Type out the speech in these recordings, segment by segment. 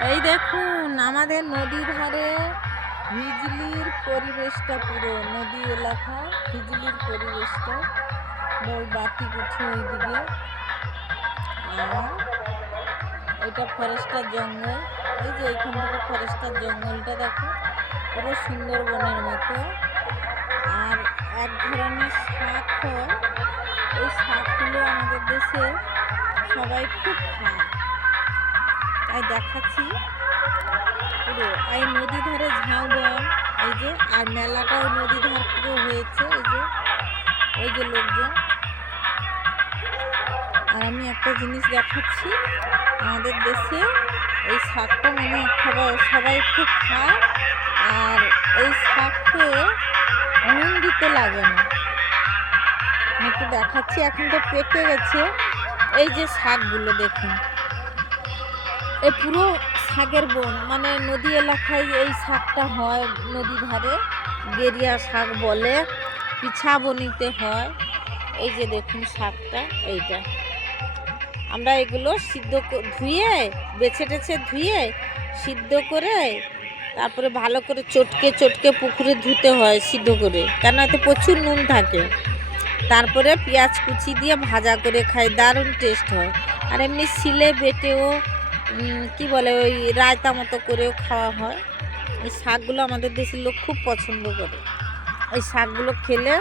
এই দেখুন, আমাদের নদীর ধারে হিজলির পরিবেশটা পুরো। নদী এলাকা, হিজলির পরিবেশটা। ওই বাতি উঠে ওইদিকে। আর এটা ফরেস্টার জঙ্গল। এই যে এইখান থেকে ফরেস্টার জঙ্গলটা দেখো, পুরো সুন্দরবনের মতো। আর এক ধরনের শাক হয়। ওই শাকগুলো আমাদের দেশে সবাই খুব খায়। তাই দেখাচ্ছি। পুরো, এই নদী ধারে ঝাউবন এই যে, আর মেলাটাও নদী ধার পুরো হয়েছে, এই যে, ওই যে লোকজন। আর আমি একটা জিনিস দেখাচ্ছি, আমাদের দেশে এই শাকটা মানে সবাই সবাই খুব খায়, আর এই শাক খেয়ে নুন দিতে লাগে না। একটু দেখাচ্ছি, এখন তো পেকে গেছে। এই যে শাকগুলো দেখুন। এই পুরো শাকের বন মানে নদী এলাকায় এই শাকটা হয় নদী ধারে, গেরিয়া শাক বলে, পিছা বনিতে হয়। এই যে দেখুন শাকটা, এইটা। আমরা এগুলো সিদ্ধ ধুয়ে, বেছে টেছে ধুয়ে সিদ্ধ করে তারপরে ভালো করে চটকে চটকে পুকুরে ধুতে হয় সিদ্ধ করে। কেন এতে প্রচুর নুন থাকে। তারপরে পেঁয়াজ কুচি দিয়ে ভাজা করে খাই দারুণ টেস্ট হয়। আর এমনি শিলে বেটেও কি বলে, ওই রায়তা মতো করেও খাওয়া হয়। এই শাকগুলো আমাদের দেশের লোক খুব পছন্দ করে। ওই শাকগুলো খেলে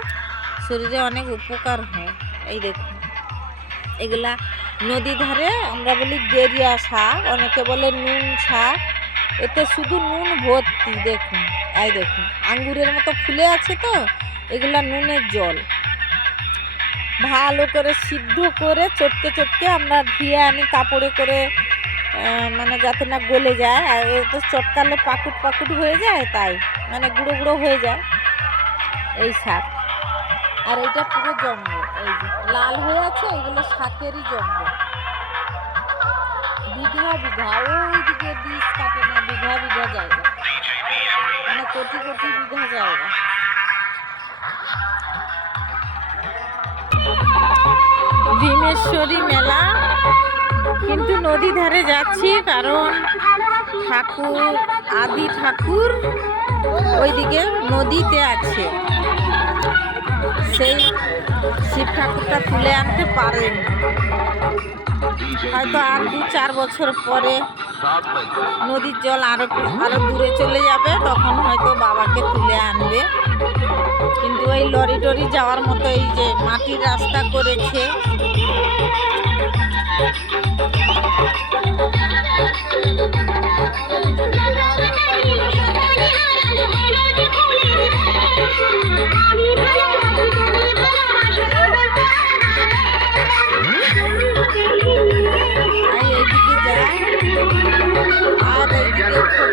শরীরে অনেক উপকার হয়। এই দেখুন, এগুলা নদী ধারে আমরা বলি গেরিয়া শাক, অনেকে বলে নুন শাক। এতে শুধু নুন ভর্তি, দেখুন, এই দেখুন, আঙ্গুরের মতো ফুলে আছে তো, এগুলা নুনের জল। ভালো করে সিদ্ধ করে চটকে চটকে আমরা ধুয়ে আনি কাপড়ে করে মানে যাতে না গলে যায়। আর তো চটকালে পাকুট পাকুট হয়ে যায় তাই। মানে গুঁড়ো গুঁড়ো হয়ে যায় এই শাক আর এইটা পুরো জঙ্গল, এই লাল হয়ে আছে, এগুলো শাকেরই জঙ্গল। বিঘা বিঘা, ওইদিকে বীজ কাটে না, বিঘা বিঘা জায়গা। মানে কোটি কোটি বিঘা জায়গা। ভীমেশ্বরী মেলা। কিন্তু নদী ধারে যাচ্ছি, কারণ ঠাকুর, আদি ঠাকুর ওইদিকে নদীতে আছে। সেই শিব ঠাকুরটা তুলে আনতে পারেন। হয়তো আর দু চার বছর পরে নদীর জল আরও আরও দূরে চলে যাবে, তখন হয়তো বাবাকে তুলে আনবে। কিন্তু ওই লরি টরি যাওয়ার মতো এই যে মাটির রাস্তা করেছে আর এদিকে যায় আর এদিকে